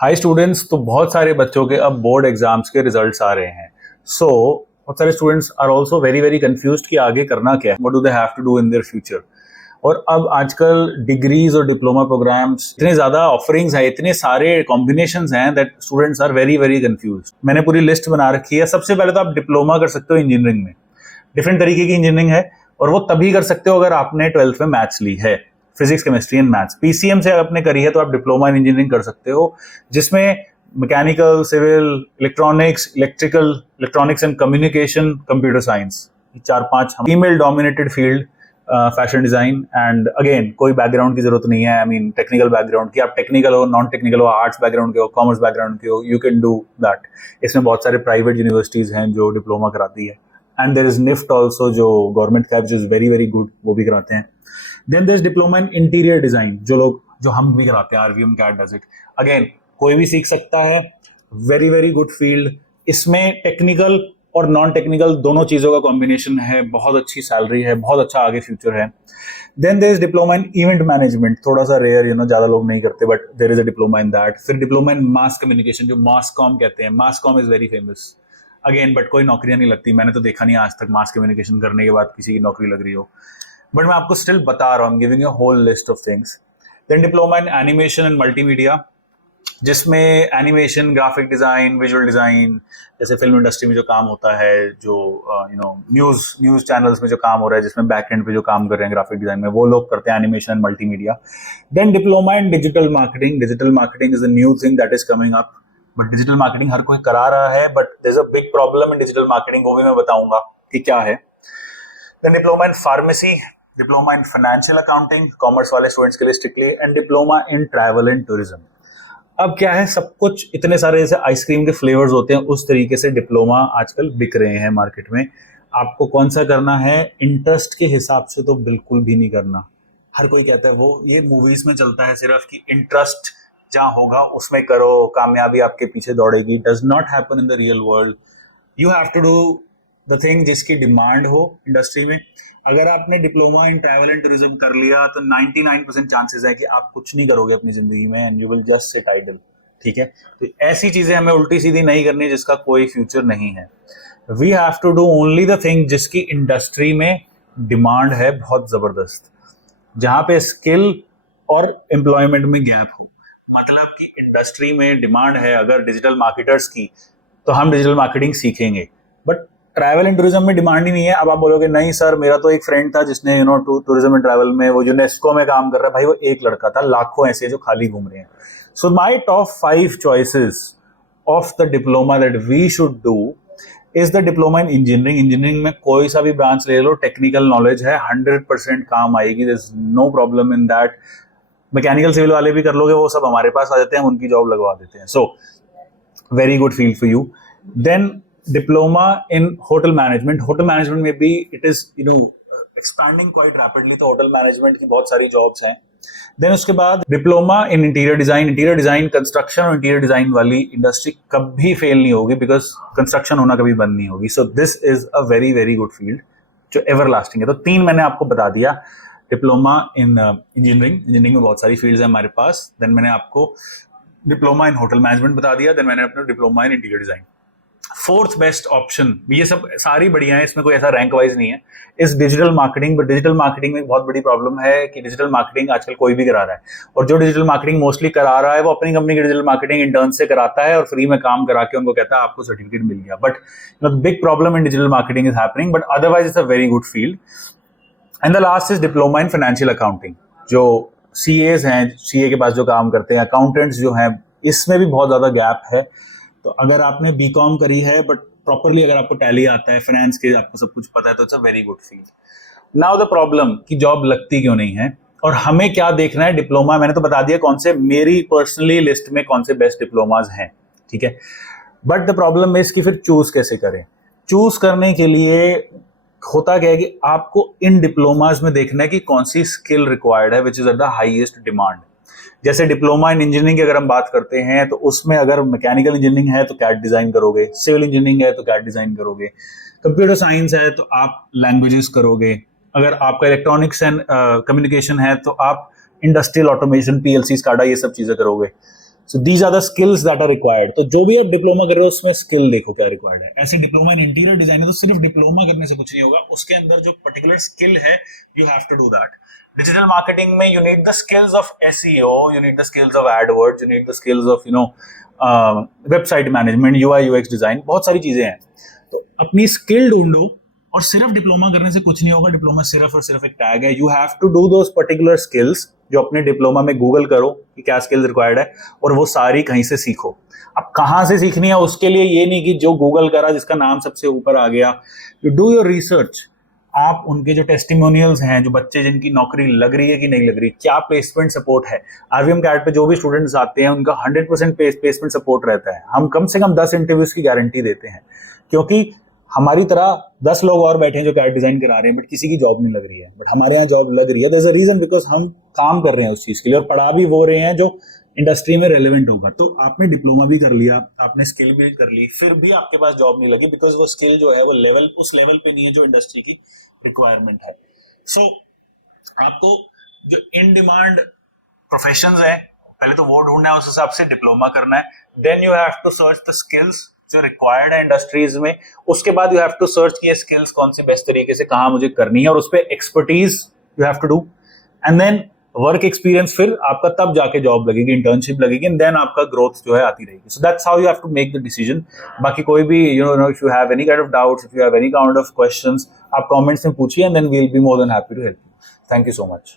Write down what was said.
High students, तो बहुत सारे बच्चों के अब बोर्ड एग्जाम्स के रिजल्ट्स आ रहे हैं। बहुत सारे students are also very very confused कि आगे करना क्या है, what do they have to do in their future. और अब आजकल डिग्रीज और डिप्लोमा प्रोग्राम्स इतने ज्यादा ऑफरिंग्स हैं, इतने सारे कॉम्बिनेशंस हैं that students are very very confused. मैंने पूरी लिस्ट बना रखी है। सबसे पहले तो आप डिप्लोमा कर सकते हो इंजीनियरिंग में। डिफरेंट तरीके की इंजीनियरिंग है और वो तभी कर सकते हो अगर आपने 12th में मैथ्स ली है, physics chemistry and maths. PCM से आपने करी है तो आप डिप्लोमा इन इंजीनियरिंग कर सकते हो, जिसमें mechanical, civil, electronics, electronics and communication, computer science, 4-5 female dominated field, fashion design. And again कोई बैकग्राउंड की जरूरत नहीं है, आई मीन टेक्निकल बैकग्राउंड की। आप टेक्निकल हो, नॉन टेक्निकल हो, आर्ट्स बैकग्राउंड के हो, कॉमर्स बैकग्राउंड के हो, यू कैन डू दैट। इसमें बहुत सारे प्राइवेट यूनिवर्सिटीज हैं जो डिप्लोमा कराती है। And there is NIFT also, जो गवर्नमेंट का इज वेरी वेरी गुड, वो भी कराते हैं। Then there is diploma in interior design, जो हम भी कराते हैं, RVM CAT does it. Again कोई भी सीख सकता है, वेरी वेरी गुड फील्ड। इसमें टेक्निकल और नॉन टेक्निकल दोनों चीजों का कॉम्बिनेशन है, बहुत अच्छी सैलरी है, बहुत अच्छा आगे फ्यूचर है। Then there is diploma in event management, थोड़ा सा रेयर, ज्यादा लोग नहीं करते, but there is a diploma in that. फिर डिप्लोमा इन मास कम्युनिकेशन, जो मास कॉम कहते हैं। Mass comm is very famous again, but कोई नौकरियां नहीं लगती। मैंने तो देखा नहीं आज तक मास कम्युनिकेशन करने के बाद किसी की नौकरी लग रही हो, बट मैं आपको स्टिल बता रहा हूँ, giving a whole list of things. Then diploma in animation and multimedia, जिसमें animation, graphic design, visual design, जैसे फिल्म इंडस्ट्री में जो काम होता है, जो न्यूज चैनल्स में जो काम हो रहा है, जिसमें बैक एंड पे जो काम कर रहे हैं ग्राफिक डिजाइन में, वो लोग करते हैं animation and multimedia. Then diploma in digital marketing. Digital marketing is a new thing that is coming up, but digital marketing हर कोई करा रहा है, but there is a big problem in digital marketing, वो भी मैं बताऊंगा कि क्या है। Then diploma in pharmacy, diploma in financial accounting, commerce वाले स्टूडेंट्स के लिए strictly, and diploma in travel and tourism. अब क्या है, सब कुछ इतने सारे जैसे आइसक्रीम के फ्लेवर्स होते हैं, उस तरीके से डिप्लोमा आजकल बिक रहे हैं मार्केट में। आपको कौन सा करना है, इंटरेस्ट के हिसाब से तो बिल्कुल भी नहीं करना। हर कोई कहता है, वो ये मूवीज में चलता है सिर्फ कि इंटरेस्ट जहां होगा उसमें करो, कामयाबी आपके पीछे दौड़ेगी। Does not happen in the real world. You have to do the thing जिसकी डिमांड हो इंडस्ट्री में। अगर आपने diploma in travel and tourism कर लिया तो 99% चांसेस है कि आप कुछ नहीं करोगे अपनी जिंदगी में, and you will just sit idle. ठीक है, तो ऐसी चीजें हमें उल्टी सीधी नहीं करनी जिसका कोई फ्यूचर नहीं है। We have to do only the thing जिसकी इंडस्ट्री में डिमांड है बहुत जबरदस्त, जहां पे स्किल और एम्प्लॉयमेंट में गैप हो। मतलब कि इंडस्ट्री में डिमांड है अगर डिजिटल मार्केटर्स की, तो हम डिजिटल मार्केटिंग सीखेंगे, बट ट्रैवल एंड टूरिज्म में डिमांड ही नहीं है। अब आप बोलोगे नहीं सर, मेरा तो एक फ्रेंड था जिसने टूरिज्म एंड ट्रैवल में, वो यूनेस्को में काम कर रहा है। भाई वो एक लड़का था, लाखों ऐसे जो खाली घूम रहे हैं। So my top 5 choices of the diploma that we should do is the diploma in engineering. Engineering में कोई सा भी ब्रांच ले लो, टेक्निकल नॉलेज है, 100% काम आएगी, there is no problem in that. Mechanical civil वाले भी कर लोगे, वो सब हमारे पास आ जाते हैं, हम उनकी जॉब लगवा देते हैं। So very good field for you. Then diploma in hotel management. Hotel management में भी it is expanding quite rapidly, तो होटल मैनेजमेंट की बहुत सारी जॉब्स हैं। देन उसके बाद diploma in interior design. Interior design, construction और इंटीरियर डिजाइन वाली इंडस्ट्री कभी फेल नहीं होगी, बिकॉज कंस्ट्रक्शन होना कभी बंद नहीं होगी। So this is a very very good field जो एवर लास्टिंग है। तो 3 मैंने आपको बता दिया। डिप्लोमा इन इंजीनियरिंग में बहुत सारी फील्ड्स हैं हमारे पास। देन मैंने आपको डिप्लोमा इन होटल मैनेजमेंट बता दिया। देन मैंने अपना diploma in interior design. 4th best option, ये सब सारी बढ़िया है, इसमें कोई ऐसा रैंक वाइज नहीं है, इस digital marketing. But digital marketing में बहुत बड़ी प्रॉब्लम है कि डिजिटल मार्केटिंग आजकल कोई भी करा रहा है, और जो डिजिटल मार्केटिंग मोस्टली करा रहा है वो अपनी कंपनी की डिजिटल मार्केटिंग इंटर्न से कराता है और फ्री में काम करा के उनको कहता है आपको सर्टिफिकेट मिल गया। But big problem in digital marketing is happening, but otherwise it's a very good field. And the last is diploma in financial accounting. जो सीएस हैं, सीए के पास जो काम करते हैं, अकाउंटेंट्स जो हैं, इसमें भी बहुत ज्यादा गैप है। तो अगर आपने बीकॉम करी है बट प्रॉपरली अगर आपको टैली आता है, फाइनेंस के आपको सब कुछ पता है, तो it's a very good field. Now the problem कि जॉब लगती क्यों नहीं है और हमें क्या देखना है। डिप्लोमा मैंने तो बता दिया कौन से मेरी पर्सनली लिस्ट में कौन से बेस्ट डिप्लोमाज हैं, ठीक है। बट द प्रॉब्लम इज कि फिर चूज कैसे करें। चूज करने के लिए होता क्या है कि आपको इन डिप्लोमाज में देखना है कि कौन सी स्किल रिक्वायर्ड है which is at the highest demand. जैसे डिप्लोमा इन इंजीनियरिंग की अगर हम बात करते हैं तो उसमें अगर मैकेनिकल इंजीनियरिंग है तो कैड डिजाइन करोगे, सिविल इंजीनियरिंग है तो कैड डिजाइन करोगे, कंप्यूटर साइंस है तो आप लैंग्वेजेस करोगे, अगर आपका इलेक्ट्रॉनिक्स एंड कम्युनिकेशन है तो आप इंडस्ट्रियल ऑटोमेशन, पीएलसी, स्काडा, ये सब चीजें करोगे। So these are the skills that are required. तो जो भी आप डिप्लोमा कर रहे हो उसमें स्किल देखो क्या रिक्वायर्ड है। ऐसे डिप्लोमा इन इंटीरियर डिजाइन है तो सिर्फ डिप्लोमा करने से कुछ नहीं होगा, उसके अंदर जो पर्टिकुलर स्किल है you have to do that. Digital marketing में you need the skills of SEO, you need the skills of AdWords, you need the skills of website management, UI UX design, बहुत सारी चीजें हैं। तो अपनी skill ढूंढो, और सिर्फ डिप्लोमा करने से कुछ नहीं होगा। डिप्लोमा सिर्फ और सिर्फ एक टैग है। You have to do those particular skills जो अपने डिप्लोमा में गूगल करो कि क्या स्किल्स रिक्वायर्ड है, और वो सारी कहीं से सीखो। अब कहाँ से सीखनी है उसके लिए ये नहीं कि जो गूगल करा जिसका नाम सबसे ऊपर आ गया। You do your research. आप उनके जो टेस्टिमोनियल्स हैं, जो बच्चे जिनकी नौकरी लग रही है कि नहीं लग रही, क्या प्लेसमेंट सपोर्ट है। आरवीएम कैट पे जो भी स्टूडेंट्स आते हैं उनका 100% प्लेसमेंट सपोर्ट रहता है। हम कम से कम 10 इंटरव्यूज की गारंटी देते हैं, क्योंकि हमारी तरह 10 लोग और बैठे हैं जो कैट डिजाइन करा रहे हैं बट किसी की जॉब नहीं लग रही है, बट हमारे यहाँ जॉब लग रही है। There is a reason, because हम काम कर रहे हैं उस चीज के लिए और पढ़ा भी वो रहे हैं जो इंडस्ट्री में रेलेवेंट होगा। तो आपने डिप्लोमा भी कर लिया, आपने स्किल भी कर ली, फिर भी आपके पास जॉब नहीं लगी बिकॉज वो स्किल जो है वो लेवल उस लेवल पे नहीं है जो इंडस्ट्री की रिक्वायरमेंट है। सो आपको जो इन डिमांड प्रोफेशंस है पहले तो वो ढूंढना है, उस हिसाब से डिप्लोमा करना है। Then you have to search the skills जो रिक्वायर्ड है इंडस्ट्रीज में। उसके बाद यू हैव टू सर्च की स्किल्स कौन सी बेस्ट तरीके से कहाँ मुझे करनी है, और उस पर expertise you have to do. And then work experience, फिर आपका तब जाके जॉब लगेगी, इंटर्नशिप लगेगी, एंड देन आपका ग्रोथ जो है आती रहेगी। So that's how you have to make the decision. बाकी कोई भी if you have any kind of doubts, if you have any kind of questions, आप कमेंट्स में पूछिए, and then we will be more than happy to help you. Thank you so much.